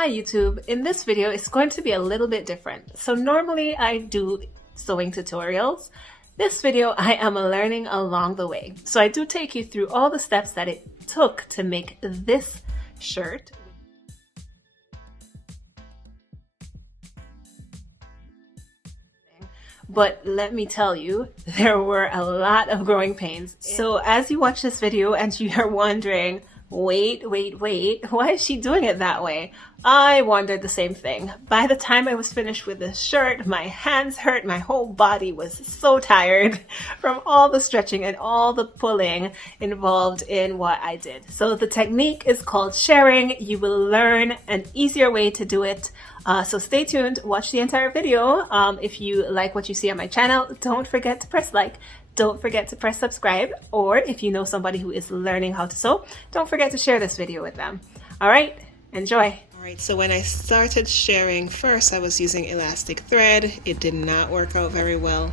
Hi YouTube, in this video it's going to be a little bit different. So normally I do sewing tutorials. This video I am learning along the way. So I do take you through all the steps that it took to make this shirt. But let me tell you, there were a lot of growing pains. So as you watch this video and you're wondering, wait, why is she doing it that way? I wondered the same thing. By the time I was finished with this shirt, my hands hurt, my whole body was so tired from all the stretching and all the pulling involved in what I did. So the technique is called shirring. You will learn an easier way to do it. So stay tuned, watch the entire video. If you like what you see on my channel, don't forget to press like. Don't forget to press subscribe, or if you know somebody who is learning how to sew, don't forget to share this video with them. All right, enjoy. All right, so when I started shirring, first I was using elastic thread. It did not work out very well.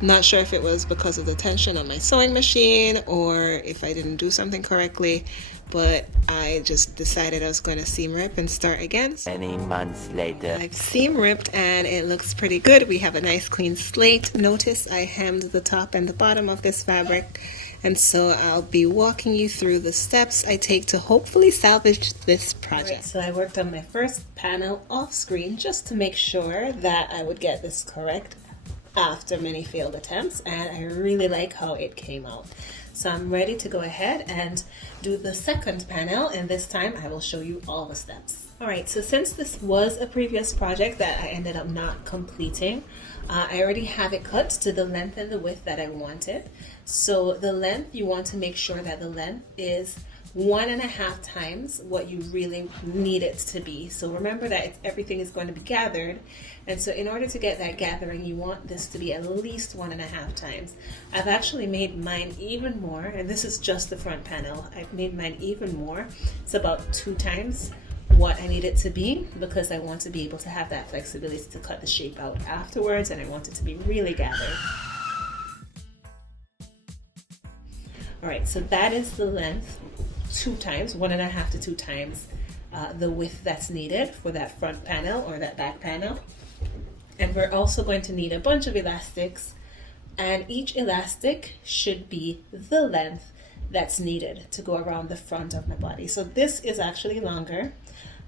Not sure if it was because of the tension on my sewing machine or if I didn't do something correctly, but I just decided I was going to seam rip and start again. Many months later, I've seam ripped and it looks pretty good. We have a nice clean slate. Notice I hemmed the top and the bottom of this fabric, and so I'll be walking you through the steps I take to hopefully salvage this project. Right, so I worked on my first panel off screen just to make sure that I would get this correct after many failed attempts, and I really like how it came out. So I'm ready to go ahead and do the second panel, and this time I will show you all the steps. Alright, so since this was a previous project that I ended up not completing, I already have it cut to the length and the width that I wanted. So the length, you want to make sure that the length is 1.5 times what you really need it to be. So remember that everything is going to be gathered, and so in order to get that gathering, you want this to be at least 1.5 times. I've actually made mine even more, and this is just the front panel. I've made mine even more. It's about 2 times what I need it to be, because I want to be able to have that flexibility to cut the shape out afterwards, and I want it to be really gathered. Alright, so that is the length, 2 times, 1.5 to 2 times the width that's needed for that front panel or that back panel. And we're also going to need a bunch of elastics, and each elastic should be the length that's needed to go around the front of my body. So this is actually longer,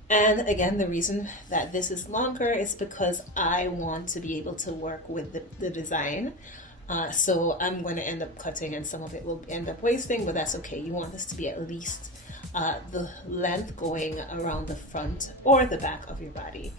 and again, the reason that this is longer is because I want to be able to work with the design. So I'm going to end up cutting, and some of it will end up wasting, but that's okay. You want this to be at least the length going around the front or the back of your body.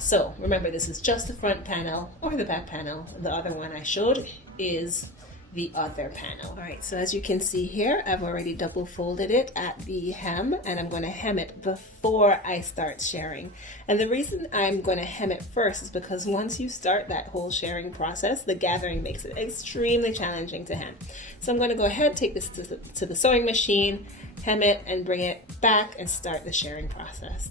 So remember, this is just the front panel or the back panel. The other one I showed is the other panel. All right, so as you can see here, I've already double folded it at the hem, and I'm going to hem it before I start shirring. And the reason I'm going to hem it first is because once you start that whole shirring process, the gathering makes it extremely challenging to hem. So I'm going to go ahead, take this to the sewing machine, hem it, and bring it back and start the shirring process.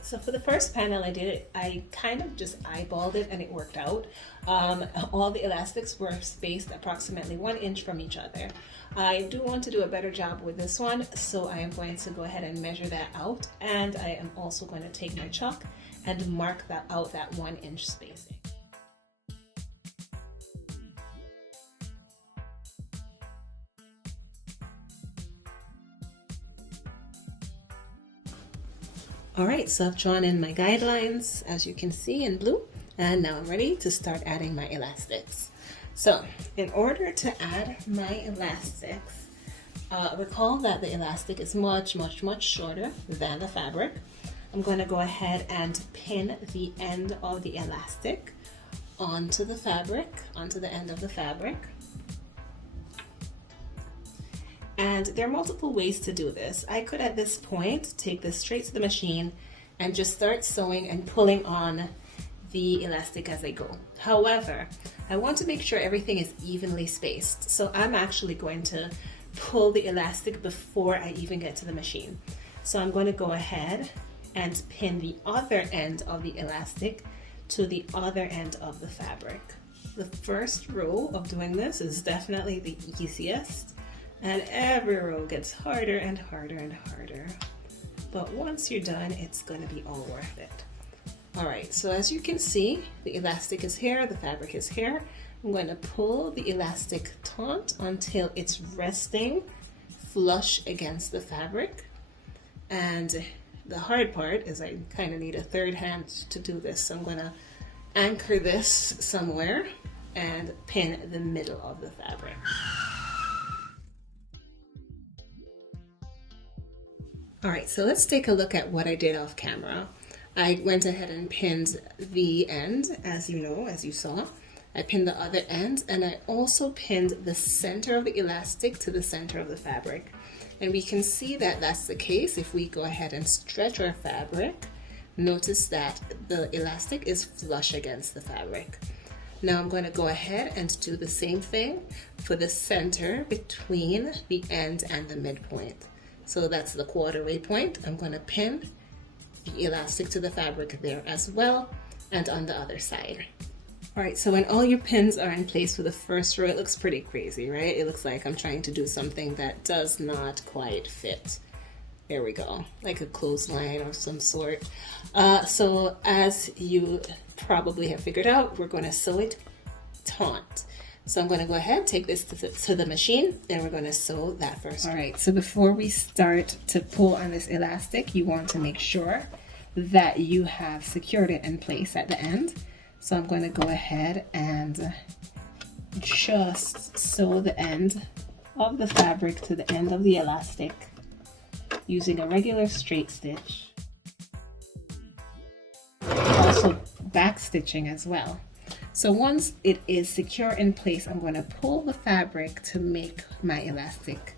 So for the first panel I did it, I kind of just eyeballed it and it worked out. All the elastics were spaced approximately 1 inch from each other. I do want to do a better job with this one, so I am going to go ahead and measure that out, and I am also going to take my chalk and mark that out, that 1 inch spacing. Alright, so I've drawn in my guidelines, as you can see in blue, and now I'm ready to start adding my elastics. So, in order to add my elastics, recall that the elastic is much shorter than the fabric. I'm going to go ahead and pin the end of the elastic onto the fabric, onto the end of the fabric. And there are multiple ways to do this. I could at this point take this straight to the machine and just start sewing and pulling on the elastic as I go. However, I want to make sure everything is evenly spaced. So I'm actually going to pull the elastic before I even get to the machine. So I'm going to go ahead and pin the other end of the elastic to the other end of the fabric. The first row of doing this is definitely the easiest. And every row gets harder and harder and harder. But once you're done, it's going to be all worth it. All right, so as you can see, the elastic is here, the fabric is here. I'm going to pull the elastic taut until it's resting flush against the fabric. And the hard part is I kind of need a third hand to do this. So I'm going to anchor this somewhere and pin the middle of the fabric. All right, so let's take a look at what I did off camera. I went ahead and pinned the end, as you know, as you saw. I pinned the other end, and I also pinned the center of the elastic to the center of the fabric. And we can see that that's the case if we go ahead and stretch our fabric. Notice that the elastic is flush against the fabric. Now I'm going to go ahead and do the same thing for the center between the end and the midpoint. So that's the quarter-way point. I'm going to pin the elastic to the fabric there as well, and on the other side. All right, so when all your pins are in place for the first row, it looks pretty crazy, right? It looks like I'm trying to do something that does not quite fit. There we go, like a clothesline of some sort. So as you probably have figured out, we're going to sew it taut. So I'm going to go ahead, take this to the machine, and we're going to sew that first. All right, so before we start to pull on this elastic, you want to make sure that you have secured it in place at the end. So I'm going to go ahead and just sew the end of the fabric to the end of the elastic using a regular straight stitch. Also back stitching as well. So once it is secure in place, I'm going to pull the fabric to make my elastic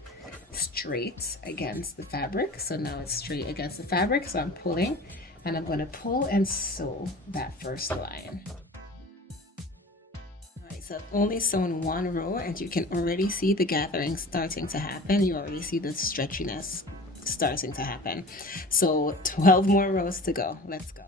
straight against the fabric. So now it's straight against the fabric. So I'm pulling, and I'm going to pull and sew that first line. All right, so I've only sewn one row, and you can already see the gathering starting to happen. You already see the stretchiness starting to happen. So 12 more rows to go. Let's go.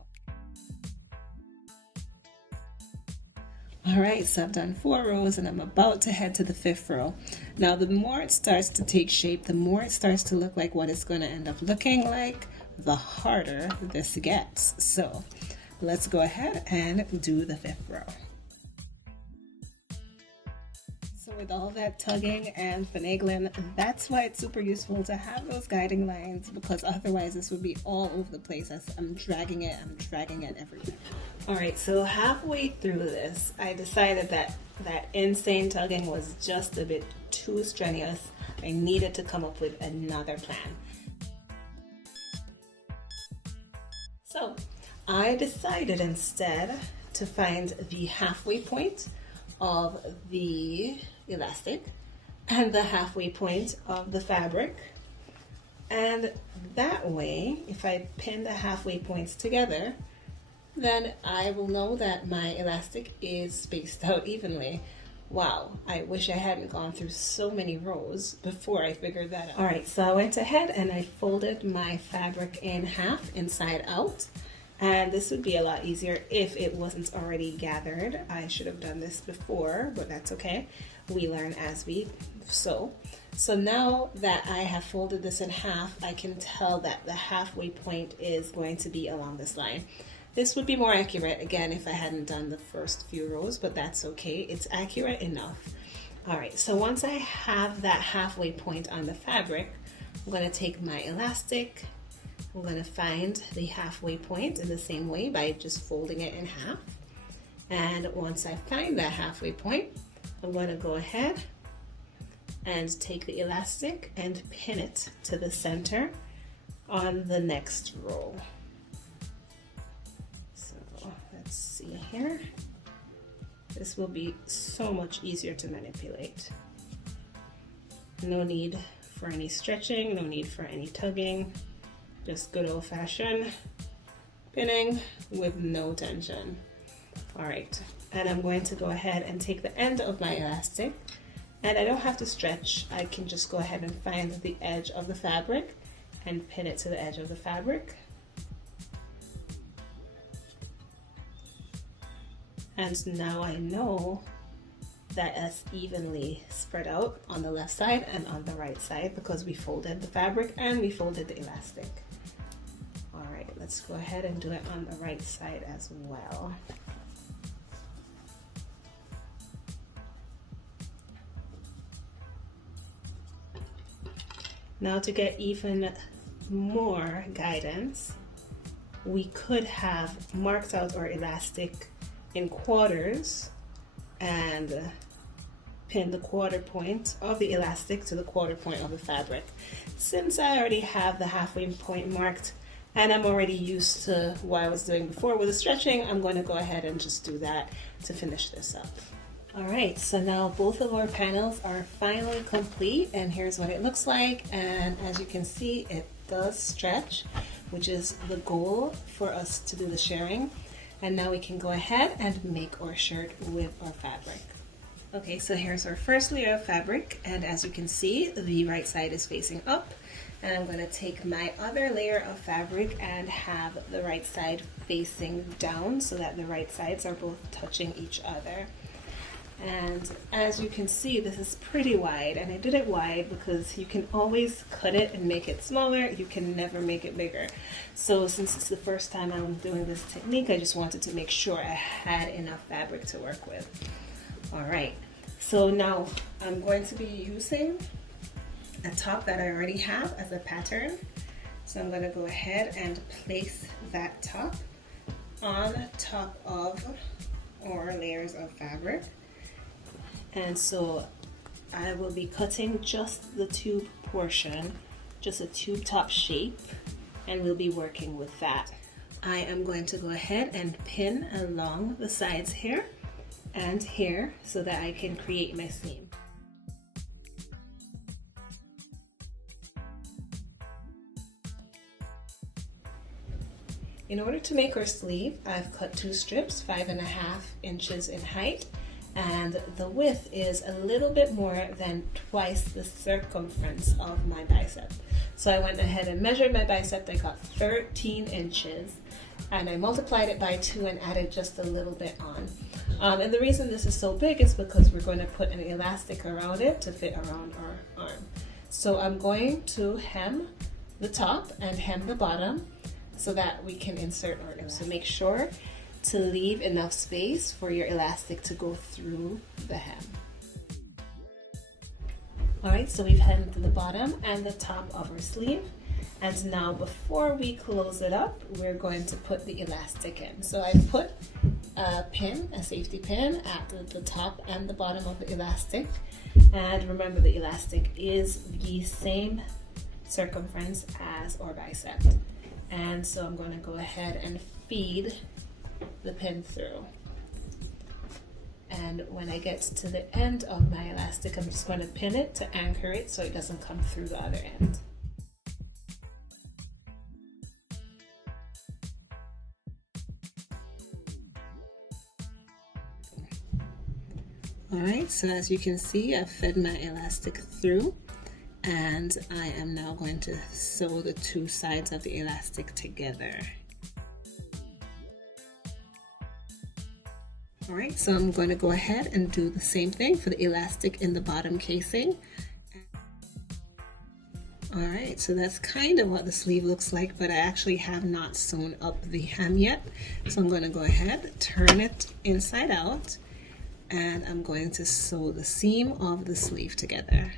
All right, so I've done 4 rows and I'm about to head to the 5th row. Now, the more it starts to take shape, the more it starts to look like what it's going to end up looking like, the harder this gets. So let's go ahead and do the 5th row. So with all that tugging and finagling, that's why it's super useful to have those guiding lines, because otherwise this would be all over the place as I'm dragging it everywhere. All right, so halfway through this, I decided that insane tugging was just a bit too strenuous. I needed to come up with another plan. So I decided instead to find the halfway point of the elastic and the halfway point of the fabric. And that way, if I pin the halfway points together, then I will know that my elastic is spaced out evenly. Wow, I wish I hadn't gone through so many rows before I figured that out. All right, so I went ahead and I folded my fabric in half inside out. And this would be a lot easier if it wasn't already gathered. I should have done this before, but that's okay. We learn as we sew. So now that I have folded this in half, I can tell that the halfway point is going to be along this line. This would be more accurate, again, if I hadn't done the first few rows, but that's okay. It's accurate enough. All right, so once I have that halfway point on the fabric, I'm going to take my elastic. I'm going to find the halfway point in the same way by just folding it in half. And once I find that halfway point, I'm going to go ahead and take the elastic and pin it to the center on the next row. Let's see here. This will be so much easier to manipulate. No need for any stretching, no need for any tugging. Just good old-fashioned pinning with no tension. All right, and I'm going to go ahead and take the end of my elastic, and I don't have to stretch. I can just go ahead and find the edge of the fabric and pin it to the edge of the fabric. And now I know that is evenly spread out on the left side and on the right side because we folded the fabric and we folded the elastic. All right, let's go ahead and do it on the right side as well. Now to get even more guidance, we could have marked out our elastic in quarters and pin the quarter point of the elastic to the quarter point of the fabric. Since I already have the halfway point marked and I'm already used to what I was doing before with the stretching, I'm going to go ahead and just do that to finish this up. All right, so now both of our panels are finally complete and here's what it looks like. And as you can see, it does stretch, which is the goal for us to do the shirring. And now we can go ahead and make our shirt with our fabric. Okay, so here's our first layer of fabric, and as you can see, the right side is facing up. And I'm gonna take my other layer of fabric and have the right side facing down so that the right sides are both touching each other. And as you can see, this is pretty wide, and I did it wide because you can always cut it and make it smaller. You can never make it bigger. So since it's the first time I'm doing this technique, I just wanted to make sure I had enough fabric to work with. All right, so now I'm going to be using a top that I already have as a pattern. So I'm going to go ahead and place that top on top of our layers of fabric. And so I will be cutting just the tube portion, just a tube top shape, and we'll be working with that. I am going to go ahead and pin along the sides here and here so that I can create my seam. In order to make our sleeve, I've cut 2 strips, 5.5 inches in height, and the width is a little bit more than twice the circumference of my bicep. So I went ahead and measured my bicep. I got 13 inches and I multiplied it by 2 and added just a little bit on. And the reason this is so big is because we're going to put an elastic around it to fit around our arm. So I'm going to hem the top and hem the bottom so that we can insert our elastic. So make sure to leave enough space for your elastic to go through the hem. Alright, so we've hemmed the bottom and the top of our sleeve, and now before we close it up, we're going to put the elastic in. So I put a pin, a safety pin at the top and the bottom of the elastic, and remember the elastic is the same circumference as our bicep. And so I'm going to go ahead and feed the pin through, and when I get to the end of my elastic, I'm just going to pin it to anchor it so it doesn't come through the other end. Alright, so as you can see, I've fed my elastic through, and I am now going to sew the 2 sides of the elastic together. Alright, so I'm going to go ahead and do the same thing for the elastic in the bottom casing. Alright, so that's kind of what the sleeve looks like, but I actually have not sewn up the hem yet. So I'm going to go ahead, turn it inside out, and I'm going to sew the seam of the sleeve together.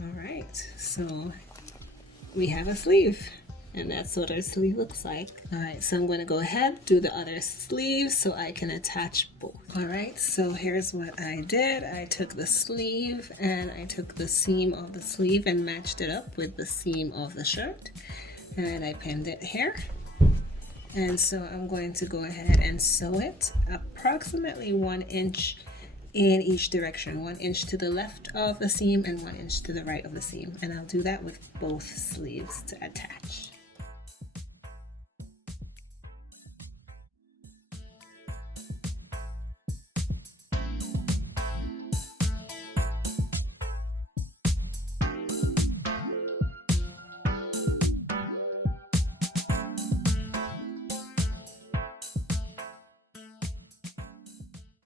Alright, so we have a sleeve. And that's what our sleeve looks like. Alright, so I'm going to go ahead, do the other sleeve so I can attach both. Alright, so here's what I did. I took the sleeve and I took the seam of the sleeve and matched it up with the seam of the shirt. And I pinned it here. And so I'm going to go ahead and sew it approximately 1 inch in each direction. 1 inch to the left of the seam and 1 inch to the right of the seam. And I'll do that with both sleeves to attach.